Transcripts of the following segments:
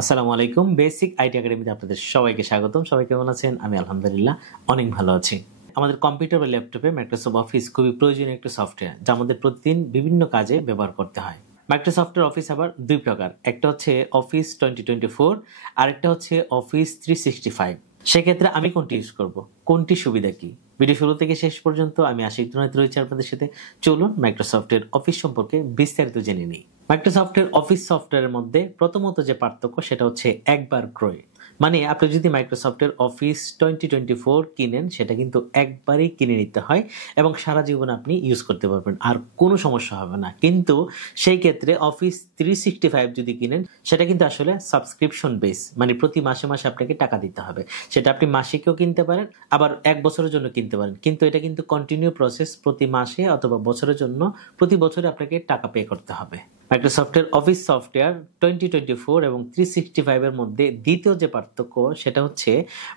আসসালামু আলাইকুম। Basic IT একাডেমিতে আপনাদের সবাইকে স্বাগতম। সবাই কেমন আছেন? আমি আলহামদুলিল্লাহ অনেক ভালো আছি। আমাদের কম্পিউটার বা ল্যাপটপে মাইক্রোসফট অফিস খুবই প্রয়োজনীয় একটা সফটওয়্যার, যা আমাদের প্রতিদিন বিভিন্ন কাজে ব্যবহার করতে হয়। মাইক্রোসফটের অফিস আবার দুই প্রকার, একটা হচ্ছে অফিস 2024 আর একটা হচ্ছে অফিস 365। সেক্ষেত্রে আমি কোনটি ইউজ করব, কোনটি সুবিধা কি, ভিডিও শুরু থেকে শেষ পর্যন্ত আমি আশিক ধুনাইত রয়েছি আপনাদের সাথে। চলুন মাইক্রোসফটের অফিস সম্পর্কে বিস্তারিত জেনে নিই। মাইক্রোসফটের অফিস সফটওয়্যারের মধ্যে প্রথমত যে পার্থক্য সেটা হচ্ছে একবার ক্রয়। মানে আপনি যদি মাইক্রোসফটের অফিস 2024 কিনেন, সেটা কিন্তু একবারই কিনে নিতে হয় এবং সারা জীবন আপনি ইউজ করতে পারবেন, আর কোনো সমস্যা হবে না। কিন্তু সেই ক্ষেত্রে অফিস 365 যদি কিনেন, সেটা কিন্তু আসলে সাবস্ক্রিপশন বেস, মানে প্রতি মাসে মাসে আপনাকে টাকা দিতে হবে। সেটা আপনি মাসিকেও কিনতে পারেন, আবার এক বছরের জন্য কিনতে পারেন, কিন্তু এটা কিন্তু কন্টিনিউ প্রসেস, প্রতি মাসে অথবা বছরের জন্য প্রতি বছরে আপনাকে টাকা পে করতে হবে। মাইক্রোসফটের অফিস সফটওয়্যার 2024 এবং 365 এর মধ্যে দ্বিতীয় যে পার্থক্য সেটা হচ্ছে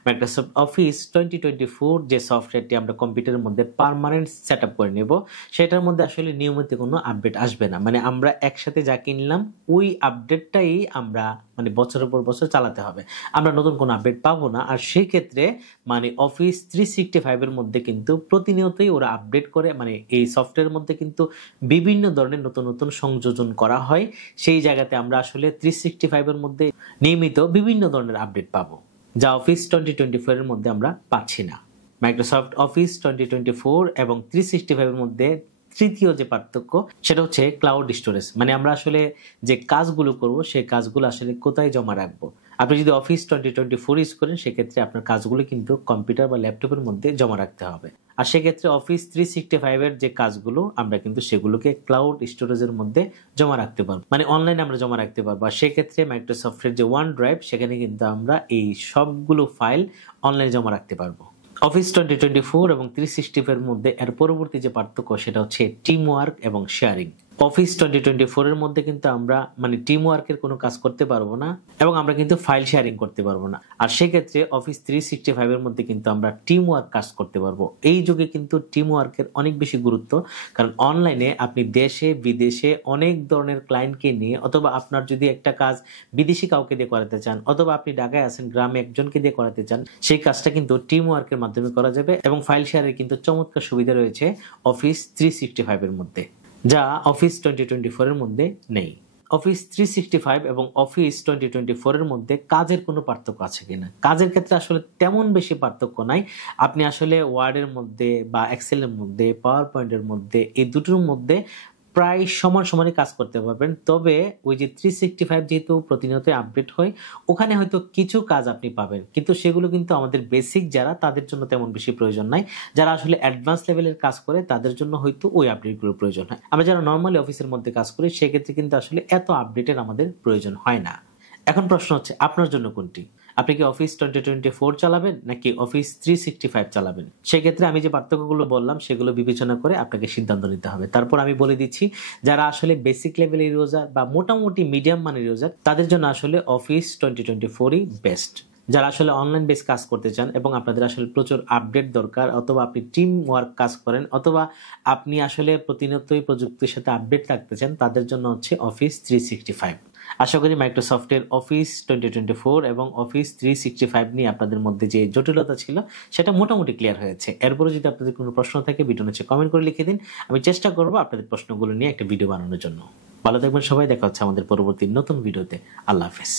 মাইক্রোসফট অফিস 2024 যে সফটওয়্যারটি আমরা কম্পিউটারের মধ্যে পার্মানেন্ট সেট আপ করে নেব, সেটার মধ্যে আসলে নিয়মিত কোনো আপডেট আসবে না। মানে আমরা একসাথে যা কিনলাম ওই আপডেটটাই আমরা মানে বছরের পর বছর চালাতে হবে, আমরা নতুন কোনো আপডেট পাবো না। আর সেই ক্ষেত্রে মানে অফিস 365 এর মধ্যে কিন্তু প্রতিনিয়তই ওরা আপডেট করে, মানে এই সফটওয়্যারের মধ্যে কিন্তু বিভিন্ন ধরনের নতুন নতুন সংযোজন করা হয়। সেই জায়গাতে আমরা আসলে 365 এর মধ্যে নিয়মিত বিভিন্ন ধরনের আপডেট পাবো, যা অফিস 2024 এর মধ্যে আমরা পাচ্ছি না। মাইক্রোসফট অফিস 2024 এবং 365 এর মধ্যে তৃতীয় যে পার্থক্য সেটা হচ্ছে ক্লাউড স্টোরেজ। মানে আমরা আসলে যে কাজগুলো করব সেই কাজগুলো আসলে কোথায় জমা রাখবো। আপনি যদি অফিস 2024 ইউজ করেন, সেক্ষেত্রে আপনার কাজগুলো কিন্তু কম্পিউটার বা ল্যাপটপের মধ্যে জমা রাখতে হবে। আর সেক্ষেত্রে অফিস 365 এর যে কাজগুলো আমরা কিন্তু সেগুলোকে ক্লাউড স্টোরেজের মধ্যে জমা রাখতে পারবো, মানে অনলাইনে আমরা জমা রাখতে পারবো। আর সেক্ষেত্রে মাইক্রোসফটের যে ওয়ান ড্রাইভ, সেখানে কিন্তু আমরা এই সবগুলো ফাইল অনলাইনে জমা রাখতে পারবো। অফিস 2024 এবং 365 এর মধ্যে এর পরবর্তী যে পার্থক্য সেটা হচ্ছে টিম ওয়ার্ক এবং শেয়ারিং। অফিস 2024 এর মধ্যে কিন্তু আমরা মানে টিম ওয়ার্কের কোনো কাজ করতে পারবো না এবং আমরা কিন্তু ফাইল শেয়ারিং করতে পারবো না। আর সেক্ষেত্রে অফিস 365 এর মধ্যে কিন্তু আমরা টিম ওয়ার্ক কাজ করতে পারবো। এই যুগে কিন্তু টিম ওয়ার্কের অনেক বেশি গুরুত্ব, কারণ অনলাইনে আপনি দেশে বিদেশে অনেক ধরনের ক্লায়েন্টকে নিয়ে, অথবা আপনার যদি একটা কাজ বিদেশি কাউকে দিয়ে করাতে চান, অথবা আপনি ঢাকায় আছেন গ্রামে একজনকে দিয়ে করাতে চান, সেই কাজটা কিন্তু টিম ওয়ার্কের মাধ্যমে করা যাবে। এবং ফাইল শেয়ারের কিন্তু চমৎকার সুবিধা রয়েছে অফিস 365 এর মধ্যে, যা অফিস 2024 এর মধ্যে নেই। অফিস 365 এবং অফিস 2024 এর মধ্যে কাজের কোনো পার্থক্য আছে কিনা? কাজের ক্ষেত্রে আসলে তেমন বেশি পার্থক্য নাই। আপনি আসলে ওয়ার্ডের মধ্যে বা এক্সেলের মধ্যে, পাওয়ার পয়েন্টের মধ্যে, এই দুটোর মধ্যে প্রায় সমান সমানই কাজ করতে পারবেন। তবে ওই যে 365 যেহেতু প্রতিনিয়ত আপডেট হয়, ওখানে হয়তো কিছু কাজ আপনি পাবেন, কিন্তু সেগুলো কিন্তু আমাদের বেসিক যারা, তাদের জন্য তেমন বেশি প্রয়োজন নাই। যারা আসলে অ্যাডভান্স লেভেলের কাজ করে তাদের জন্য হয়তো ওই আপডেটগুলোর প্রয়োজন হয়। আমরা যারা নর্মালি অফিসের মধ্যে কাজ করি, সেক্ষেত্রে কিন্তু আসলে এত আপডেটের আমাদের প্রয়োজন হয় না। এখন প্রশ্ন হচ্ছে আপনার জন্য কোনটি? আপনি কি অফিস 2024 চালাবেন নাকি অফিস 365 চালাবেন? সেক্ষেত্রে আমি যে পার্থক্যগুলো বললাম সেগুলো বিবেচনা করে আপনাকে সিদ্ধান্ত নিতে হবে। তারপর আমি বলে দিচ্ছি, যারা আসলে বেসিক লেভেলের ইউজার বা মোটামুটি মিডিয়াম মানের ইউজার, তাদের জন্য আসলে অফিস 2024ই বেস্ট। যারা আসলে অনলাইন বেস কাজ করতে চান এবং আপনাদের আসলে প্রচুর আপডেট দরকার, অথবা আপনি টিম ওয়ার্ক কাজ করেন, অথবা আপনি আসলে প্রতিনিয়তই প্রযুক্তির সাথে আপডেট রাখতে চান, তাদের জন্য হচ্ছে অফিস 365। আশা করি মাইক্রোসফটের অফিস 2024 এবং অফিস 365 নিয়ে আপনাদের মধ্যে যে জটিলতা ছিল সেটা মোটামুটি ক্লিয়ার হয়েছে। এরপরে যদি আপনাদের কোনো প্রশ্ন থাকে, ভিডিও নিচে কমেন্ট করে লিখে দিন, আমি চেষ্টা করবো আপনাদের প্রশ্নগুলো নিয়ে একটা ভিডিও বানানোর জন্য। ভালো থাকবেন সবাই, দেখা হচ্ছে আমাদের পরবর্তী নতুন ভিডিওতে। আল্লাহ হাফেজ।